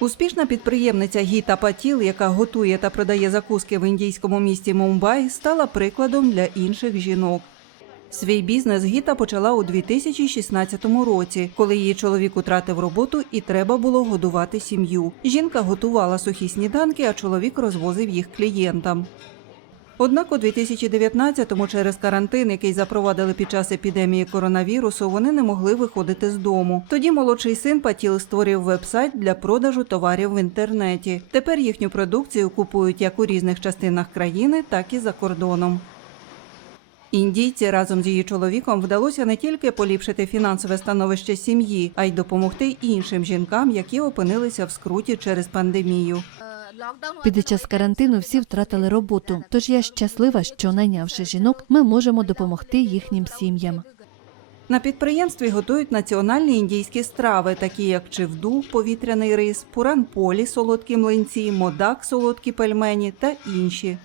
Успішна підприємниця Гіта Патіл, яка готує та продає закуски в індійському місті Мумбай, стала прикладом для інших жінок. Свій бізнес Гіта почала у 2016 році, коли її чоловік утратив роботу і треба було годувати сім'ю. Жінка готувала сухі сніданки, а чоловік розвозив їх клієнтам. Однак у 2019-му через карантин, який запровадили під час епідемії коронавірусу, вони не могли виходити з дому. Тоді молодший син Патіл створив веб-сайт для продажу товарів в інтернеті. Тепер їхню продукцію купують як у різних частинах країни, так і за кордоном. Індійці разом з її чоловіком вдалося не тільки поліпшити фінансове становище сім'ї, а й допомогти іншим жінкам, які опинилися в скруті через пандемію. Під час карантину всі втратили роботу. Тож я щаслива, що найнявши жінок, ми можемо допомогти їхнім сім'ям. На підприємстві готують національні індійські страви, такі як чивду, повітряний рис, пуран-полі, солодкі млинці, модак, солодкі пельмені та інші.